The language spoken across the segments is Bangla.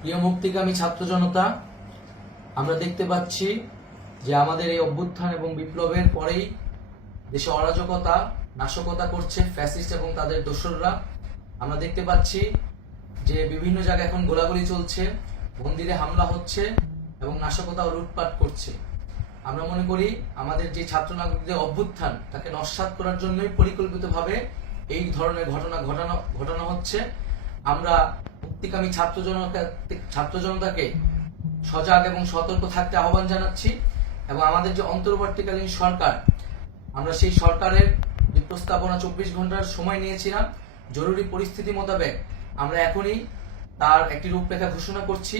প্রিয় মুক্তিকামী ছাত্র জনতা, আমরা দেখতে পাচ্ছি যে আমাদের এই অভ্যুত্থান এবং বিপ্লবের পরেই দেশে অরাজকতা নাশকতা করছে ফ্যাসিস্ট এবং তাদের দোসররা। আমরা দেখতে পাচ্ছি যে বিভিন্ন জায়গায় এখন গোলাগুলি চলছে, মন্দিরে হামলা হচ্ছে এবং নাশকতা ও লুটপাট করছে। আমরা মনে করি আমাদের যে ছাত্র নাগরিকদের অভ্যুত্থান তাকে নস্যাৎ করার জন্যই পরিকল্পিতভাবে এই ধরনের ঘটনা হচ্ছে। আমরা মুক্তিকামী ছাত্র জনতাকে সজাগ এবং সতর্ক থাকতে আহ্বান জানাচ্ছি এবং আমাদের যে অন্তর্বর্তীকালীন সরকার, আমরা সেই সরকারের যে প্রস্তাবনা 24 ঘন্টার সময় নিয়েছিলাম, জরুরি পরিস্থিতি মোতাবেক আমরা এখনই তার একটি রূপরেখা ঘোষণা করছি।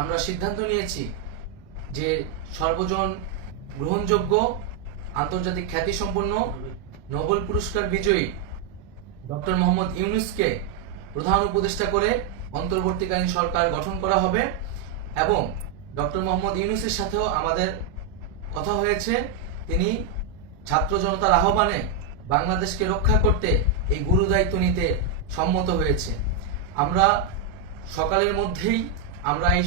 আমরা সিদ্ধান্ত নিয়েছি যে সর্বজন গ্রহণযোগ্য আন্তর্জাতিক খ্যাতিসম্পন্ন নোবেল পুরস্কার বিজয়ী ডক্টর মোহাম্মদ ইউনূসকে প্রধান উপদেষ্টা করে অন্তর্বর্তীকালীন সরকার গঠন করা হবে এবং ডক্টর মোহাম্মদ ইউনূসের সাথেও আমাদের কথা হয়েছে। তিনি ছাত্র জনতার আহ্বানে বাংলাদেশকে রক্ষা করতে এই গুরু দায়িত্ব নিতে সম্মত হয়েছে। আমরা সকালের মধ্যেই আমরা এই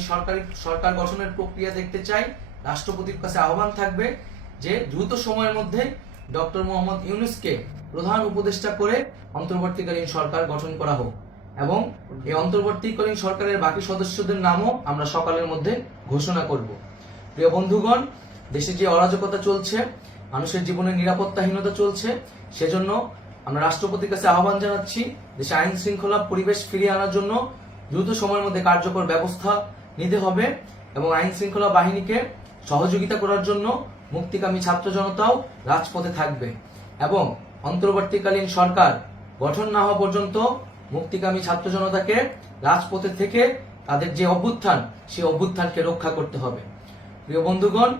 সরকার গঠনের প্রক্রিয়া দেখতে চাই। রাষ্ট্রপতির কাছে আহ্বান থাকবে যে দ্রুত সময়ের মধ্যে ডক্টর মোহাম্মদ ইউনূসকে প্রধান উপদেষ্টা করে অন্তর্বর্তীকালীন সরকার গঠন করা হোক এবং এই অন্তর্বর্তীকালীন সরকারের বাকি সদস্যদের নামও আমরা সকালের মধ্যে ঘোষণা করব। প্রিয় বন্ধুগণ, দেশে যে অরাজকতা চলছে, মানুষের জীবনের নিরাপত্তাহীনতা চলছে, সেজন্য আমরা রাষ্ট্রপতির কাছে আহ্বান জানাচ্ছি দেশে আইন শৃঙ্খলা পরিবেশ ফিরিয়ে আনার জন্য দ্রুত সময়ের মধ্যে কার্যকর ব্যবস্থা নিতে হবে এবং আইন শৃঙ্খলা বাহিনীকে সহযোগিতা করার জন্য মুক্তিকামী ছাত্র জনতাও রাজপথে থাকবে এবং অন্তর্বর্তীকালীন সরকার গঠন না হওয়া পর্যন্ত মুক্তিকামী ছাত্র জনতাকে রাজপথে থেকে তাদের যে অভ্যুত্থান, সেই অভ্যুত্থানকে রক্ষা করতে হবে। প্রিয় বন্ধুগণ,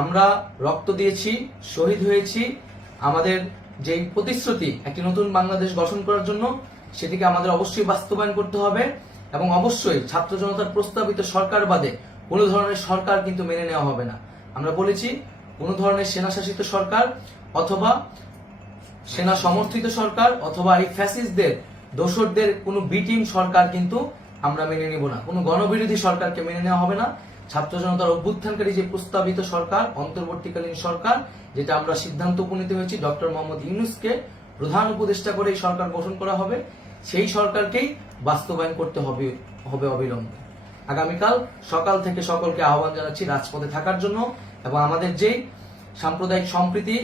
আমরা রক্ত দিয়েছি, শহীদ হয়েছি। আমাদের যে প্রতিশ্রুতি একটি নতুন বাংলাদেশ গঠন করার জন্য, সেটিকে আমাদের অবশ্যই বাস্তবায়ন করতে হবে এবং অবশ্যই ছাত্র জনতার প্রস্তাবিত সরকার বাদে কোনো ধরনের সরকার কিন্তু মেনে নেওয়া হবে না। আমরা বলেছি কোনো ধরনের সেনা শাসিত সরকার অথবা সেনা সমর্থিত সরকার অথবা এই ফ্যাসিস্টদের দোসরদের কোনো বি টিম সরকার কিন্তু আমরা মেনে নেব না। কোনো গণবিরোধী সরকারকে মেনে নেওয়া হবে না। ছাত্র জনতার অভ্যুত্থানকারী যে প্রস্তাবিত সরকার, অন্তর্বর্তীকালীন সরকার, যেটা আমরা সিদ্ধান্ত উপনীত হয়েছি ডক্টর মোহাম্মদ ইউনূসকে প্রধান উপদেষ্টা করে এই সরকার গঠন করা হবে, সেই সরকারকেই বাস্তবায়ন করতে হবে অবিলম্বে। আগামীকাল সকাল থেকে সকলকে আহ্বান জানাচ্ছি রাজপথে থাকার জন্য এবং আমাদের যে সাম্প্রদায়িক সম্প্রীতি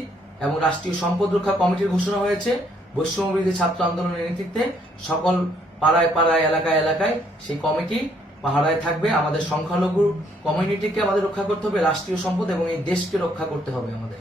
এবং রাষ্ট্রীয় সম্পদ রক্ষা কমিটির ঘোষণা হয়েছে বৈষম্যবিরোধী ছাত্র আন্দোলনের নেতৃত্বে, সকল পাড়ায় পাড়ায় এলাকায় এলাকায় সেই কমিটি পাহারায় থাকবে। আমাদের সংখ্যালঘু কমিউনিটিকে আমাদের রক্ষা করতে হবে, রাষ্ট্রীয় সম্পদ এবং এই দেশকে রক্ষা করতে হবে আমাদের।